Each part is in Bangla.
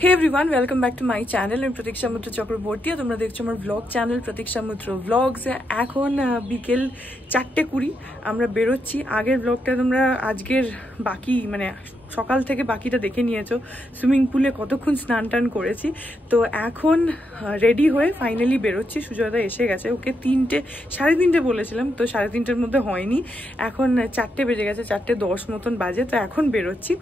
Hey everyone welcome back to my channel আমি প্রতীক্ষা মুত্র চক্রবর্তী তোমরা দেখছো আমার ব্লগ চ্যানেল প্রতীক্ষা মুত্র ব্লগস। এখন বিকেল 4:20 আমরা বেরোচ্ছি। আগের ব্লগটা তোমরা আজকের বাকি মানে সকাল থেকে বাকিটা দেখে নিয়েছো, সুইমিং পুলে কতক্ষণ স্নান টান করেছি। তো এখন রেডি হয়ে ফাইনালি বেরোচ্ছি। সুজয়দা এসে গেছে, ওকে 3:30 বলেছিলাম, তো 3:30-র মধ্যে হয়নি। এখন 4টে বেজে গেছে, 4:10 মতন বাজে। তো এখন বেরোচ্ছি।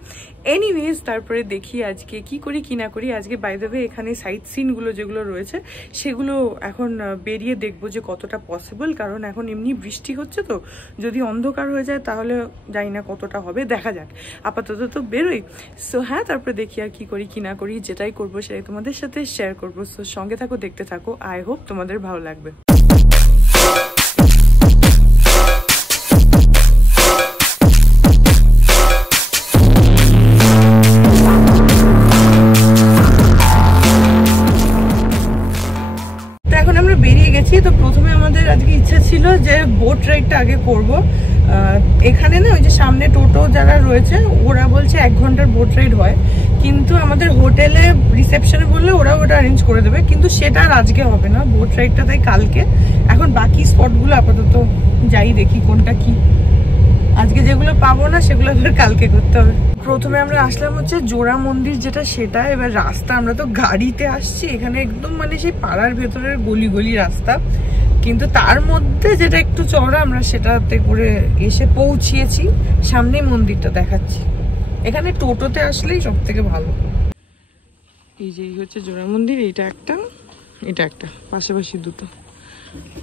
এনিওয়েজ তারপরে দেখি আজকে কি করি কি না করি। আজকে বাই দ্য ওয়ে এখানে সাইট সিনগুলো যেগুলো রয়েছে সেগুলো এখন বেরিয়ে দেখবো যে কতটা পসিবল, কারণ এখন এমনি বৃষ্টি হচ্ছে, তো যদি অন্ধকার হয়ে যায় তাহলে জানি না কতটা হবে, দেখা যাক। আপাতত তো বেরোই। সো হ্যাঁ, তারপরে দেখি আর কি করি কি না করি। যেটাই করবো সেটাই তোমাদের সাথে শেয়ার করবো। সো সঙ্গে থাকো, দেখতে থাকো। আই হোপ তোমাদের ভালো লাগবে। এখন আমরা বেরিয়ে গেছি। তো প্রথমে আমাদের আজকে ইচ্ছা ছিল যে বোট রাইডটা আগে করব। এখানে না ওই যে সামনে টোটো যারা রয়েছে ওরা বলছে 1 ঘন্টার বোট রাইড হয়, কিন্তু আমাদের হোটেলে রিসেপশনে বললে ওরা ওটা অ্যারেঞ্জ করে দেবে, কিন্তু সেটা আর আজকে হবে না, বোট রাইডটা তাই কালকে। এখন বাকি স্পটগুলো আপাতত যাই দেখি কোনটা কি। আজকে যেগুলো পাবো না সেগুলো আবার কালকে করতে হবে। প্রথমে আমরা আসলাম হচ্ছে জোড়া মন্দির, যেটা সেটা। এবার রাস্তা, আমরা তো গাড়িতে আসছি, এখানে একদম মানে সেই পাড়ার ভেতরের গলি গলি রাস্তা, কিন্তু তার মধ্যে যেটা একটু চওড়া, আমরা সেটাতে করে এসে পৌঁছিয়েছি। সামনে মন্দিরটা দেখাচ্ছি। এখানে টোটোতে আসলেই সব থেকে ভালো। এই যে হচ্ছে জোড়া মন্দির, এটা একটা পাশাপাশি দুটো,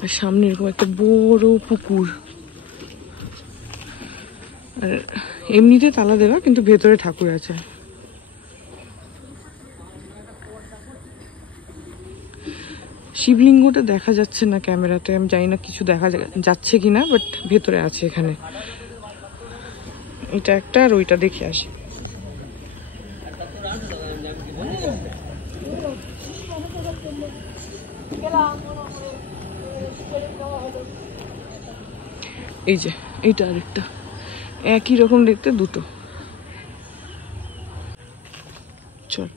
আর সামনে এরকম একটা বড় পুকুর। আর এমনিতে তালা দেওয়া, কিন্তু ভেতরে ঠাকুর আছে। শিবলিঙ্গটা দেখা যাচ্ছে না ক্যামেরাতে, আমি জানি না কিছু দেখা যাচ্ছে কিনা, বাট ভেতরে আছে এখানে। এটা একটা, আর ওইটা দেখে আসি। এই যে এইটা আরেকটা, একই রকম দেখতে দুটো। চল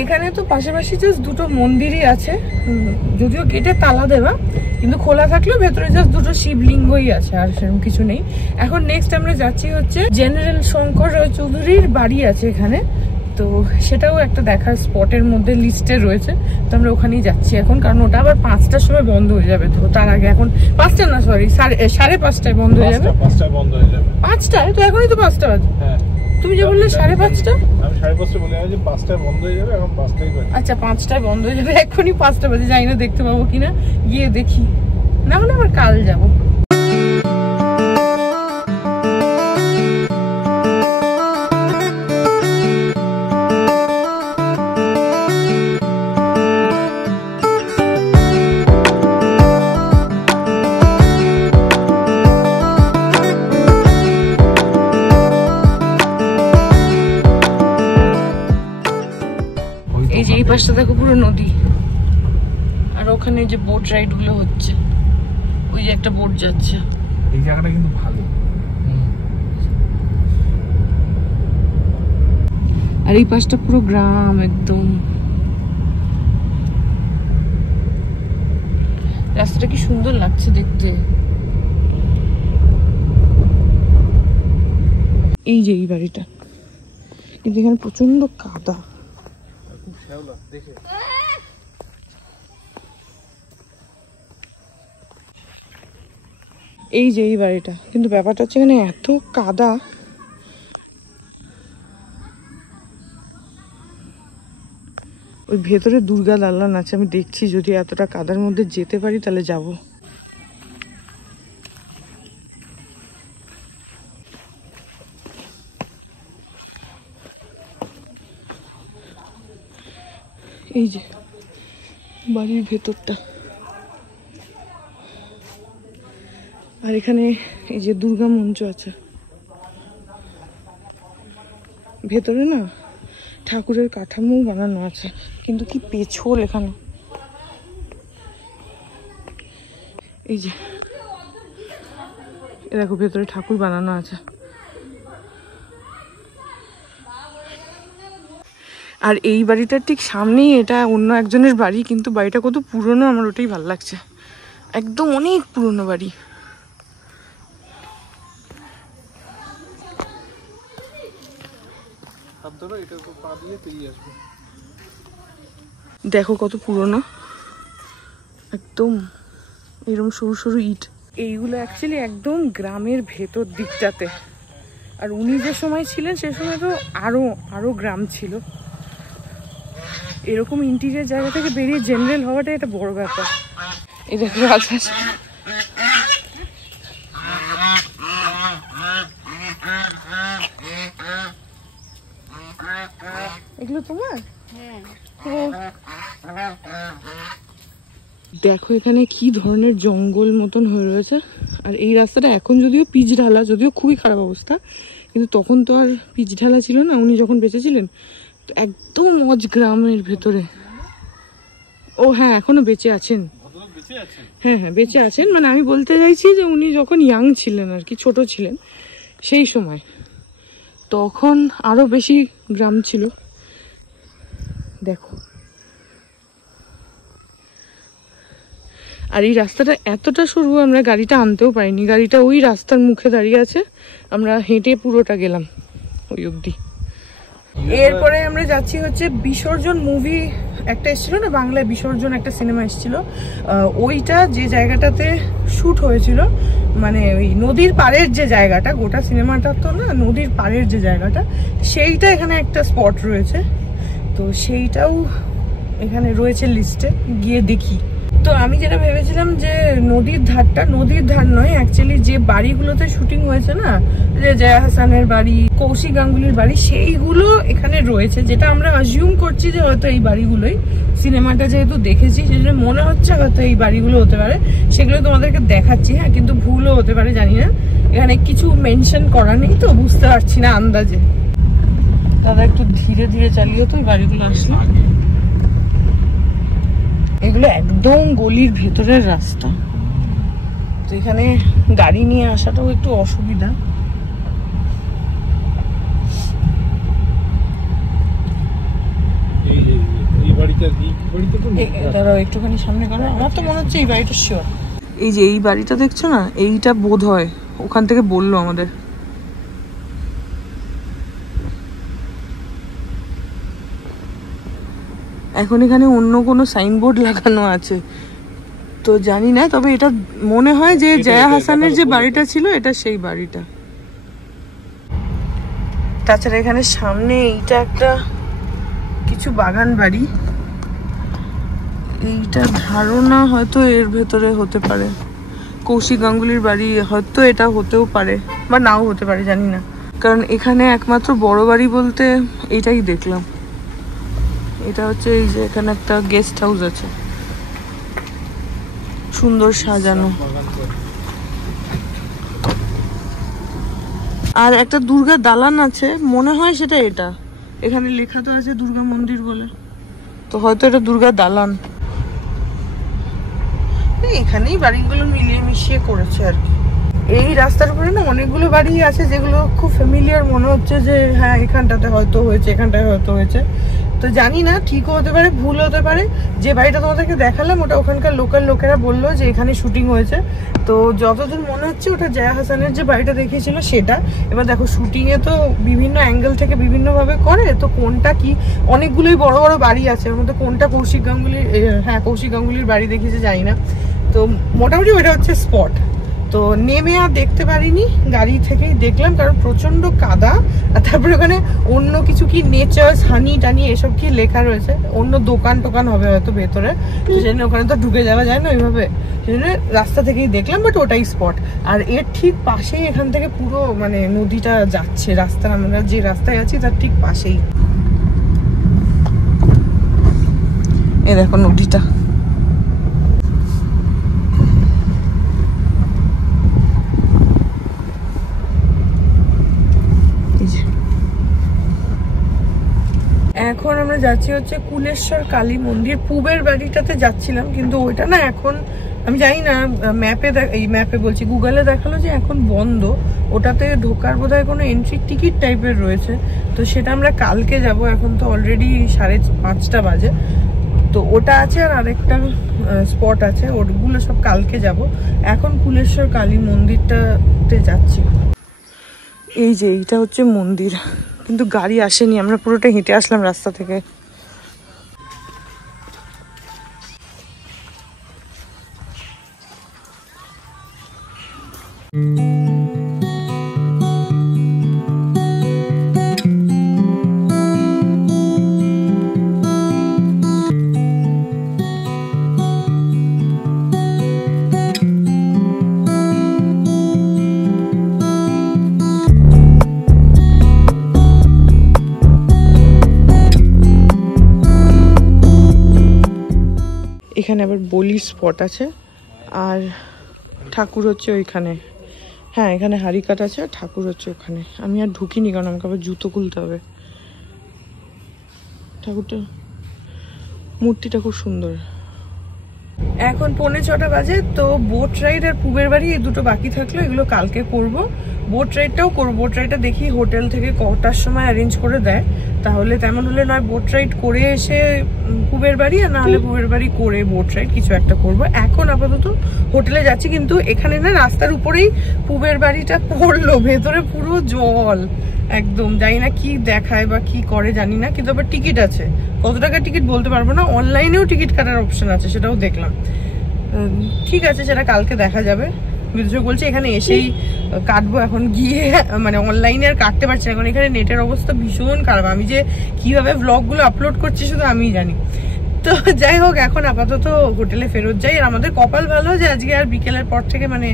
এখানে তো পাশাপাশি জাস্ট দুটো মন্দিরই আছে, যদিও গেটে তালা দেওয়া, কিন্তু খোলা থাকলেও ভেতরে জাস্ট দুটো শিবলিঙ্গই আছে, আর সেরকম কিছু নেই। এখন নেক্সট আমরা যাচ্ছি হচ্ছে জেনারেল শঙ্কর চৌধুরীর বাড়ি আছে এখানে, তো সেটাও একটা দেখার স্পটের মধ্যে লিস্টে রয়েছে। তো আমরা ওখানেই যাচ্ছি এখন, কারণ ওটা আবার 5টার সময় বন্ধ হয়ে যাবে। তো তার আগে এখন 5টা না, সরি 5:30 বন্ধ হয়ে যাবে। 5টায়? তো এখনই তো 5টা বাজে। তুমি যে বললে 5:30, আমি 5:30 বলে আছি, 5টায় বন্ধ হয়ে যাবে। এখন 5টাই বাজে। আচ্ছা 5টায় বন্ধ হয়ে যাবে, এখনই 5টা বাজে। জানি না দেখতে পাবো কিনা, গিয়ে দেখি, না হলে আবার কাল যাবো। এই যে এই পাশটা দেখো পুরো নদী, আর ওখানে যে বোট রাইড গুলো হচ্ছে, ওই যে একটা বোট যাচ্ছে। এই জায়গাটা কিন্তু ভালো। আর এই পাশটা পুরো গ্রাম একদম। রাস্তাটা কি সুন্দর লাগছে দেখতে। এই যে এই বাড়িটা, কিন্তু এখানে প্রচন্ড কাদা। এই যে এই বাড়িটা, কিন্তু ব্যাপারটা হচ্ছে এখানে এত কাদা। ওই ভেতরে দুর্গা দালান আছে, আমি দেখছি যদি এতটা কাদার মধ্যে যেতে পারি তাহলে যাব। এই যে বাড়ির ভেতরটা, আর এখানে এই যে দুর্গা মঞ্চ আছে ভেতরে না, ঠাকুরের কাঠামো বানানো আছে, কিন্তু কি পেছল এখানে। এই যে দেখো ভেতরে ঠাকুর বানানো আছে। আর এই বাড়িটার ঠিক সামনেই এটা অন্য একজনের বাড়ি, কিন্তু বাড়িটা কত পুরনো, আমার ওটাই ভালো লাগছে, একদম অনেক পুরনো বাড়ি। দেখো কত পুরনো, একদম এরকম সরু সরু ইট। এইগুলো অ্যাকচুয়ালি একদম গ্রামের ভেতর দিকটাতে, আর উনি যে সময় ছিলেন সে সময় তো আরো গ্রাম ছিল। এরকম ইন্টিরিয়ার জায়গা থেকে বেরিয়ে জেনারেল হওয়াটা একটা বড় ব্যাপার। এই দেখো রাজহাঁস, এগুলো তোমার? দেখো এখানে কি ধরনের জঙ্গল মতন হয়ে রয়েছে। আর এই রাস্তাটা এখন যদিও পিচ ঢালা, যদিও খুবই খারাপ অবস্থা, কিন্তু তখন তো আর পিচ ঢালা ছিল না, উনি যখন বেঁচেছিলেন। তো একদম অজ গ্রামের ভেতরে। ও হ্যাঁ, এখনো বেঁচে আছেন। হ্যাঁ হ্যাঁ বেঁচে আছেন, মানে আমি বলতে চাইছি যে উনি যখন ইয়াং ছিলেন আর কি, ছোট ছিলেন সেই সময়, তখন আরো বেশি গ্রাম ছিল। দেখো, আর এই রাস্তাটা এতটা সরু, আমরা গাড়িটা আনতেও পারিনি, গাড়িটা ওই রাস্তার মুখে দাঁড়িয়ে আছে, আমরা হেঁটে পুরোটা গেলাম ওই অবধি। এরপরে আমরা যাচ্ছি হচ্ছে বিসর্জন মুভি একটা এসেছিল না বাংলায়, বিসর্জন একটা সিনেমা এসেছিল, ওইটা যে জায়গাটাতে শুট হয়েছিল, মানে ওই নদীর পাড়ের যে জায়গাটা, গোটা সিনেমাটা তো না, নদীর পাড়ের যে জায়গাটা, সেইটা এখানে একটা স্পট রয়েছে। তো সেইটাও এখানে রয়েছে লিস্টে, গিয়ে দেখি। তো আমি যেটা ভেবেছিলাম যে নদীর ধারটা, নদীর ধার নয় অ্যাকচুয়ালি, যে বাড়িগুলোতে শুটিং হয়েছে না, যে জয়া হাসানের বাড়ি, কৌশিক গাঙ্গুলির বাড়ি, সেইগুলো এখানে রয়েছে, যেটা আমরা অ্যাজিউম করছি যে হয়তো এই বাড়িগুলোই, সিনেমাটা যেহেতু দেখেছি সেজন্য মনে হচ্ছে হয়তো এই বাড়িগুলো হতে পারে। সেগুলো তোমাদেরকে দেখাচ্ছি, হ্যাঁ, কিন্তু ভুলও হতে পারে, জানি না, এখানে কিছু মেনশন করা নেই, তো বুঝতে পারছি না আন্দাজে। দাদা একটু ধীরে ধীরে চালিয়ে তো, বাড়িগুলো আসলে। এগুলো একদম গলির ভেতরের রাস্তা, তো এখানে গাড়ি নিয়ে আসাটাও একটু অসুবিধা। দাঁড়াও একটুখানি সামনে করো, আমার তো মনে হচ্ছে এই বাড়িটা শিওর। এই যে এই বাড়িটা দেখছো না, এইটা বোধ হয় ওখান থেকে বললো আমাদের। এখন এখানে অন্য কোনো সাইনবোর্ড লাগানো আছে তো জানি না, তবে এটা মনে হয় যে জয়া হাসানের যে বাড়িটা ছিল এটা সেই বাড়িটা। তাছাড়া এখানে সামনে এইটা একটা কিছু বাগান বাড়ি, এইটা ধারণা হয়তো এর ভেতরে হতে পারে কৌশিক গাঙ্গুলির বাড়ি, হয়তো এটা হতেও পারে বা নাও হতে পারে, জানি না, কারণ এখানে একমাত্র বড় বাড়ি বলতে এইটাই দেখলাম। এটা হচ্ছে এই যে এখানে একটা গেস্ট হাউস আছে, সুন্দর সাজানো, আর একটা দুর্গা দালান আছে, মনে হয় সেটা এটা, এখানে লেখা তো আছে দুর্গা মন্দির বলে, তো হয়তো এটা দুর্গা দালান। এখানেই বাড়িগুলো মিলিয়ে মিশিয়ে করেছে আর কি। এই রাস্তার উপরে না অনেকগুলো বাড়ি আছে যেগুলো খুব ফ্যামিলিয়ার মনে হচ্ছে, যে হ্যাঁ এখানটাতে হয়তো হয়েছে, এখানটায় হয়তো হয়েছে, তো জানি না, ঠিকও হতে পারে ভুল হতে পারে। যে বাড়িটা তোমাদেরকে দেখালাম ওটা ওখানকার লোকাল লোকেরা বললো যে এখানে শুটিং হয়েছে, তো যতদূর মনে হচ্ছে ওটা জয়া হাসানের যে বাড়িটা দেখিয়েছিল সেটা। এবার দেখো শুটিংয়ে তো বিভিন্ন অ্যাঙ্গেল থেকে বিভিন্নভাবে করে, তো কোনটা কি, অনেকগুলোই বড় বড় বাড়ি আছে, ওর মধ্যে কোনটা কৌশিক গাঙ্গুলির, হ্যাঁ কৌশিক গাঙ্গুলির বাড়ি দেখিয়েছে জানি না, তো মোটামুটি ওটা হচ্ছে স্পট। তো নেমে আর দেখতে পারিনি, গাড়ি থেকেই দেখলাম, কারণ প্রচন্ড কাদা, আর তারপরে ওখানে অন্য কিছু কি নেচার্স হানি টানি এসব কি লেখা রয়েছে, অন্য দোকান টোকান হবে হয়তো ভেতরে, সেজন্য ওখানে তো ঢুকে যাওয়া যায় না ওইভাবে, সেজন্য রাস্তা থেকেই দেখলাম, বাট ওটাই স্পট। আর এর ঠিক পাশেই এখান থেকে পুরো মানে নদীটা যাচ্ছে, রাস্তা, আমরা যে রাস্তায় আছি তার ঠিক পাশেই। এই দেখো নদীটা, এখন আমরা যাচ্ছি হচ্ছে কুলেশ্বর কালী মন্দির। পূবের বাড়িটাতে যাচ্ছিলাম, কিন্তু ওইটা না এখন আমি জানি না, এই ম্যাপে বলছি, গুগলে দেখালো যে এখন বন্ধ, ওটাতে ঢোকার বোধহয় কোনো এন্ট্রি টিকিট টাইপের রয়েছে। তো সেটা আমরা কালকে যাব, এখন তো অলরেডি 5:30 বাজে। তো ওটা আছে, আর আরেকটা স্পট আছে, ওগুলো সব কালকে যাব। এখন কুলেশ্বর কালী মন্দিরটাতে যাচ্ছি। এই যে এইটা হচ্ছে মন্দির, কিন্তু গাড়ি আসেনি, আমরা পুরোটা হেঁটে আসলাম রাস্তা থেকে। এখানে আবার বলির স্পট আছে, আর ঠাকুর হচ্ছে ওইখানে। হ্যাঁ, এখানে হাড়ি কাঠ আছে, আর ঠাকুর হচ্ছে ওখানে। আমি আর ঢুকিনি, কারণ আমাকে আবার জুতো খুলতে হবে। ঠাকুরটা, মূর্তিটা খুব সুন্দর। এখন 6:45 বাজে। তো বোট রাইড আর পুবের বাড়ি এই দুটো বাকি থাকলো, এগুলো কালকে করব। বোট রাইডটাও করবো। বোট রাইডটা দেখি হোটেল থেকে কটার সময় অ্যারেঞ্জ করে দেয়, তাহলে তেমন হলে নয় বোট রাইড করে এসে পুবের বাড়ি, আর না হলে পুবের বাড়ি করে বোট রাইড, কিছু একটা করব। এখন আপাতত হোটেলে যাচ্ছি, কিন্তু এখানে না রাস্তার উপরেই পুবের বাড়িটা পড়লো, ভেতরে পুরো জল একদম। জানি না কি দেখায় বা কি করে জানি না, কিন্তু আবার টিকিট আছে। কত টাকার টিকিট বলতে পারবো না, অনলাইনেও টিকিট কাটার অপশন আছে, সেটাও দেখলাম। ঠিক আছে, সেটা কালকে দেখা যাবে। বিদ্যুৎ বলছে এখানে এসেই কাটবো, এখন গিয়ে মানে অনলাইনে আর কাটতে পারছি না, এখন এখানে নেটের অবস্থা ভীষণ খারাপ। আমি যে কিভাবে ব্লগগুলো আপলোড করছি শুধু আমিই জানি। তো যাই হোক, এখন আপাতত হোটেলে ফেরত যাই। আর আমাদের কপাল ভালো যে আজকে আর বিকেলের পর থেকে, মানে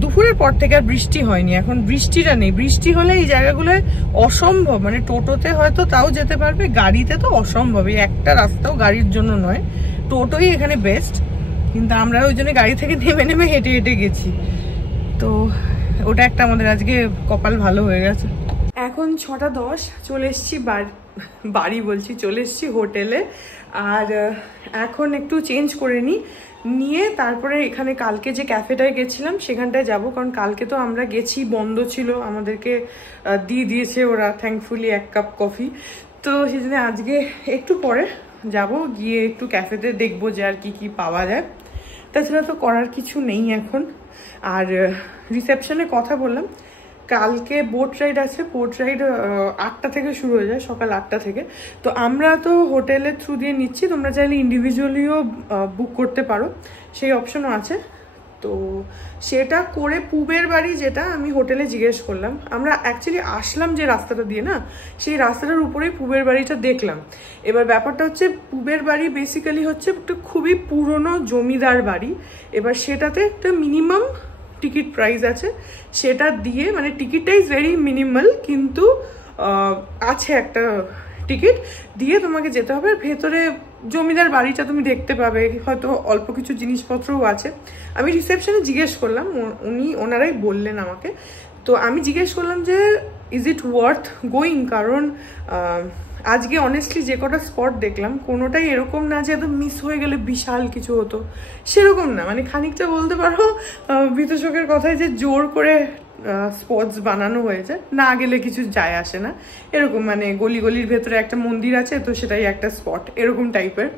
দুপুরের পর থেকে আর বৃষ্টি হয়নি। এখন বৃষ্টিটা নেই, বৃষ্টি হলে এই জায়গাগুলোয় অসম্ভব, মানে টোটোতে হয়তো তাও যেতে পারবে, গাড়িতে তো অসম্ভব। এই একটা রাস্তাও গাড়ির জন্য নয়, টোটোই এখানে বেস্ট। কিন্তু আমরা ওই জন্য গাড়ি থেকে নেমে নেমে হেঁটে হেঁটে গেছি। তো ওটা একটা আমাদের আজকে কপাল ভালো হয়ে গেছে। এখন 6:10, চলে এসছি বাড়ি বলছি, চলে এসছি হোটেলে। আর এখন একটু চেঞ্জ করে নিয়ে তারপরে এখানে কালকে যে ক্যাফেটায় গেছিলাম সেখানটায় যাব, কারণ কালকে তো আমরা গেছি, বন্ধ ছিল, আমাদেরকে দিয়ে দিয়েছে ওরা থ্যাঙ্কফুলি 1 কাপ কফি। তো সেই জন্য আজকে একটু পরে যাব, গিয়ে একটু ক্যাফেতে দেখবো যে আর কি কি পাওয়া যায়। তাছাড়া তো করার কিছু নেই এখন। আর রিসেপশনে কথা বললাম, কালকে বোট রাইড আছে। বোট রাইড 8টা থেকে শুরু হয়ে যায়, সকাল 8টা থেকে। তো আমরা তো হোটেলের থ্রু দিয়ে নিচ্ছি, তোমরা চাইলে ইন্ডিভিজুয়ালিও বুক করতে পারো, সেই অপশনও আছে। তো সেটা করে পুবের বাড়ি, যেটা আমি হোটেলে জিজ্ঞেস করলাম, আমরা অ্যাকচুয়ালি আসলাম যে রাস্তাটা দিয়ে না, সেই রাস্তাটার উপরেই পুবের বাড়িটা দেখলাম। এবার ব্যাপারটা হচ্ছে, পুবের বাড়ি বেসিক্যালি হচ্ছে একটা খুবই পুরনো জমিদার বাড়ি। এবার সেটাতে একটা মিনিমাম টিকিট প্রাইস আছে, সেটা দিয়ে, মানে টিকিটটা ইজ ভেরি মিনিমাল, কিন্তু আছে একটা টিকিট দিয়ে তোমাকে যেতে হবে। ভেতরে জমিদার বাড়িটা তুমি দেখতে পাবে, হয়তো অল্প কিছু জিনিসপত্রও আছে। আমি রিসেপশনে জিজ্ঞেস করলাম, ওনারাই বললেন আমাকে। তো আমি জিজ্ঞেস করলাম যে ইজ ইট ওয়ার্থ গোয়িং, কারণ আজকে অনেস্টলি যে কটা স্পট দেখলাম কোনোটাই এরকম না যে একদম মিস হয়ে গেলে বিশাল কিছু হতো, সেরকম না। মানে খানিকটা বলতে পারো বিতোষকের কথায় যে জোর করে স্পটস বানানো হয়েছে, না গেলে কিছু যায় আসে না এরকম। মানে গলির ভেতরে একটা মন্দির আছে, তো সেটাই একটা স্পট, এরকম টাইপের।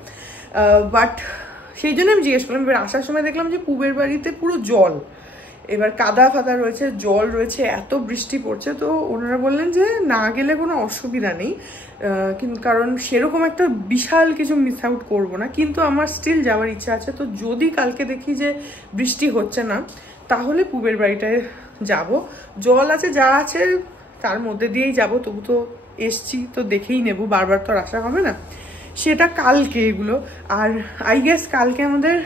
বাট সেই জন্য আমি জিজ্ঞেস করলাম। এবার আসার সময় দেখলাম যে পুবের বাড়িতে পুরো জল, এবার কাদা ফাদা রয়েছে, জল রয়েছে, এত বৃষ্টি পড়ছে। তো ওনারা বললেন যে না গেলে কোনো অসুবিধা নেই, কিন্তু কারণ সেরকম একটা বিশাল কিছু মিস আউট করবো না, কিন্তু আমার স্টিল যাওয়ার ইচ্ছা আছে। তো যদি কালকে দেখি যে বৃষ্টি হচ্ছে না, তাহলে পুবের বাড়িটায় যাব। জল আছে, যা আছে তার মধ্যে দিয়েই যাব, তবু তো এসছি, তো দেখেই নেব, বারবার তো আর আসা হবে না। সেটা কালকে এগুলো। আর আই গেস কালকে আমাদের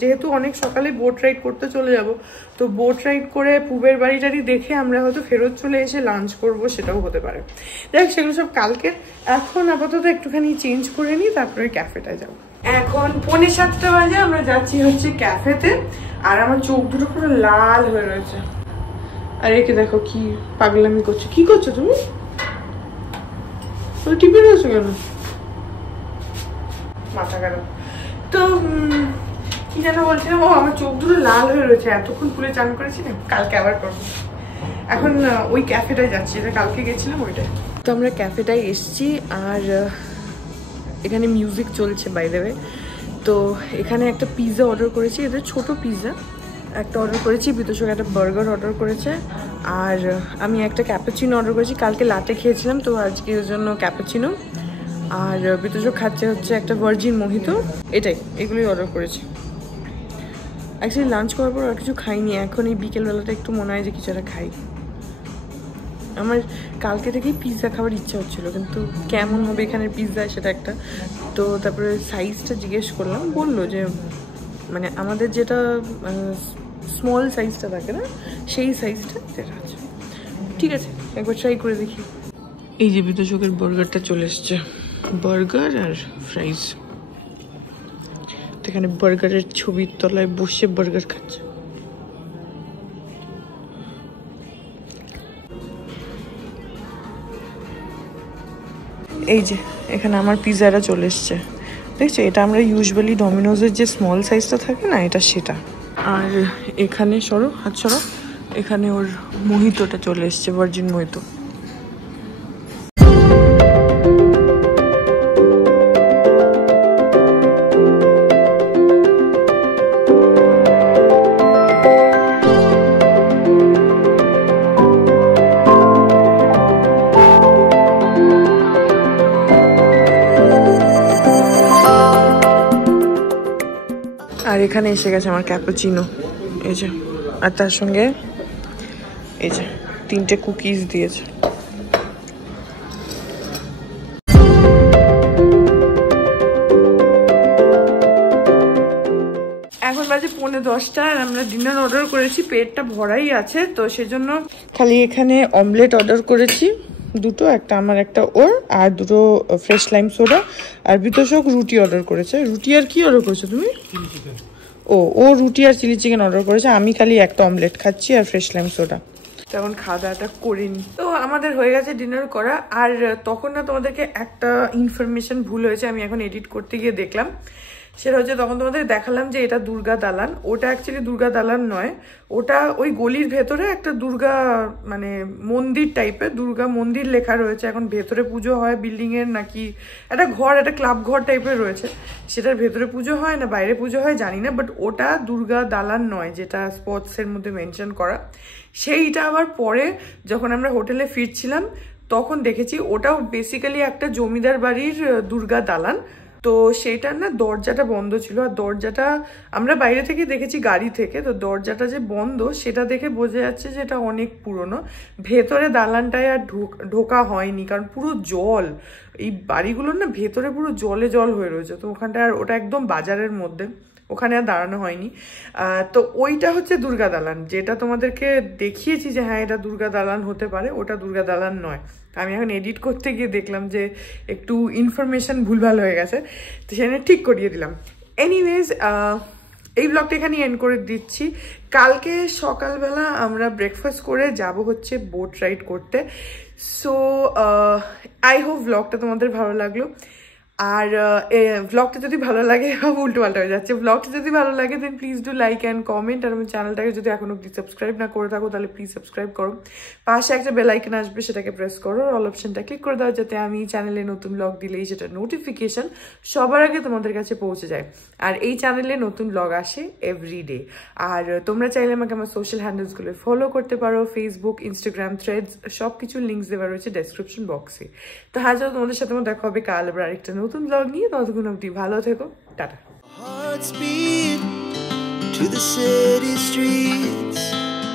যেহেতু অনেক সকালে বোট রাইড করতে চলে যাব, তো বোট রাইড করে পুবের বাড়িটারি দেখে আমরা হয়তো ফেরত চলে এসে লাঞ্চ করব, সেটাও হতে পারে। দেখ, সেগুলো সব কালকের। এখন আপাতত একটুখানি চেঞ্জ করে নিই, তারপরে ক্যাফেটায় যাবো। এখন 6:45 বাজে, আমরা যাচ্ছি হচ্ছে ক্যাফেতে। আর আমার চোখ দুটো পুরো লাল হয়ে রয়েছে। আর একে দেখো কি পাগলামি করছো। কি করছো তুমি? টিপে রয়েছো কেন? মাথা খারাপ। তো কি যেন বলছিলাম, ও আমার চোখ দুটো লাল হয়ে রয়েছে, এতক্ষণ পুলে চান করেছি, কালকে আবার করবো। এখন ওই ক্যাফেটায় যাচ্ছি, এটা কালকে গেছিলাম ওইটায়। তো আমরা ক্যাফেটায় এসছি, আর এখানে মিউজিক চলছে বাই দ্য ওয়ে। তো এখানে একটা পিৎজা অর্ডার করেছি, এদের ছোট পিৎজা একটা অর্ডার করেছি, বিতোষক একটা বার্গার অর্ডার করেছে, আর আমি একটা ক্যাপুচিনো অর্ডার করেছি। কালকে লাটে খেয়েছিলাম, তো আজকে ওর জন্য ক্যাপুচিনো, আর বিতোষক খাচ্ছে হচ্ছে একটা ভার্জিন মোহিতো। এটাই, এগুলোই অর্ডার করেছি। অ্যাকচুয়ালি লাঞ্চ করার পর আর কিছু খাইনি, এখন এই বিকেলবেলাটা একটু মনে হয় যে কিছু একটা খাই। আমার কালকে থেকেই পিৎজা খাওয়ার ইচ্ছা হচ্ছিলো, কিন্তু কেমন হবে এখানের পিৎজা সেটা একটা। তো তারপরে সাইজটা জিজ্ঞেস করলাম, বললো যে মানে আমাদের যেটা স্মল সাইজটা থাকে না, সেই সাইজটা যেটা আছে। ঠিক আছে, একবার ট্রাই করে দেখি। এই যে বিতোষকের বার্গারটা চলে এসছে, বার্গার আর ফ্রাইজ। এখানে বার্গারের ছবির তলায় বসে বার্গার খাচ্ছে। এই যে এখানে আমার পিৎজাটা চলে এসছে, দেখছো? এটা আমরা ইউজুয়ালি ডমিনোজের যে স্মল সাইজটা থাকে না, এটা সেটা। আর এখানে সরো, হাত সরো, এখানে ওর মোহিতোটা চলে এসছে, ভার্জিন মোহিতো। আর এখানে এসে গেছে আমার ক্যাপুচিনো, এই যে, আর তার সঙ্গে এই যে 3টে কুকিজ দিয়েছে। এখন বাজে 9:45, আর আমরা ডিনার অর্ডার করেছি, পেটটা ভরাই আছে, তো সেজন্য খালি এখানে অমলেট অর্ডার করেছি দুটো, একটা আমার একটা ওর, আর দুটো ফ্রেশ লাইম সোডা। আর বিতোষক রুটি অর্ডার করেছে। রুটি আর কি অর্ডার করেছো তুমি? ও রুটি আর চিলি চিকেন অর্ডার করেছে, আমি খালি একটা অমলেট খাচ্ছি আর ফ্রেশ লাইম সোডা। তখন খাওয়া দাওয়াটা করিনি, তো আমাদের হয়ে গেছে ডিনার করা। আর তখন না তোমাদেরকে একটা ইনফরমেশন ভুল হয়েছে, আমি এখন এডিট করতে গিয়ে দেখলাম। সেটা হচ্ছে, তখন তোমাদের দেখালাম যে এটা দুর্গা দালান, ওটা অ্যাকচুয়ালি দুর্গা দালান নয়, ওটা ওই গলির ভেতরে একটা দুর্গা মানে মন্দির টাইপের, দুর্গা মন্দির লেখা রয়েছে। এখন ভেতরে পুজো হয় বিল্ডিংয়ের, নাকি একটা ঘর, একটা ক্লাব ঘর টাইপের রয়েছে, সেটার ভেতরে পুজো হয় না বাইরে পুজো হয় জানি না, বাট ওটা দুর্গা দালান নয় যেটা স্পটসের মধ্যে মেনশন করা। সেইটা আবার পরে যখন আমরা হোটেলে ফিরছিলাম তখন দেখেছি ওটাও বেসিক্যালি একটা জমিদার বাড়ির দুর্গা দালান। তো সেইটার না দরজাটা বন্ধ ছিল, আর দরজাটা আমরা বাইরে থেকে দেখেছি গাড়ি থেকে, তো দরজাটা যে বন্ধ সেটা দেখে বোঝা যাচ্ছে যে এটা অনেক পুরনো। ভেতরে দালানটায় আর ঢোকা হয়নি, কারণ পুরো জল, এই বাড়িগুলোর না ভেতরে পুরো জলে জল হয়ে রয়েছে। তো ওখানটা আর, ওটা একদম বাজারের মধ্যে, ওখানে আর দাঁড়ানো হয়নি। তো ওইটা হচ্ছে দুর্গা দালান, যেটা তোমাদেরকে দেখিয়েছি যে হ্যাঁ এটা দুর্গা দালান হতে পারে, ওটা দুর্গা দালান নয়। আমি এখন এডিট করতে গিয়ে দেখলাম যে একটু ইনফরমেশন ভুলভাল হয়ে গেছে, তো সেখানে ঠিক করিয়ে দিলাম। এনিওয়েজ, এই ব্লগটা এখানে এন্ড করে দিচ্ছি। কালকে সকালবেলা আমরা ব্রেকফাস্ট করে যাব হচ্ছে বোট রাইড করতে। সো আই হোপ ব্লগটা তোমাদের ভালো লাগলো। আর ব্লগটা যদি ভালো লাগে, উল্টো পাল্টা হয়ে যাচ্ছে, ব্লগটা যদি ভালো লাগে then please do like and comment. আর আমার চ্যানেলটাকে যদি এখনো প্লিজ সাবস্ক্রাইব না করে থাকো তাহলে প্লিজ সাবস্ক্রাইব করো। পাশে একটা বেল আইকন আসবে, সেটাকে প্রেস করো, অল অপশনটা ক্লিক করে দাও, যাতে আমি চ্যানেলে নতুন ব্লগ দিলেই সেটা নোটিফিকেশন সবার আগে তোমাদের কাছে পৌঁছে যায়। আর এই চ্যানেলে নতুন ব্লগ আসে এভরিডে। আর তোমরা চাইলে আমাকে আমার সোশ্যাল হ্যান্ডেলসগুলো ফলো করতে পারো, ফেসবুক, ইনস্টাগ্রাম, থ্রেডস, সব কিছুর লিঙ্কস দেওয়া রয়েছে ডেসক্রিপশন বক্সে। তো হ্যাঁ, চলো তোমাদের সাথে আমার দেখা হবে কাল আবার আরেকটা নতুন ব্লগ নিয়ে। ততক্ষণ অবধি ভালো থেকো, tata. Hearts beat to the city streets.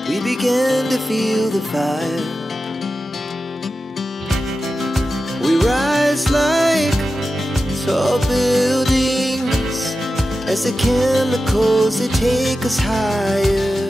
We began to feel the fire. We rise like tall buildings as the chemicals they take us higher.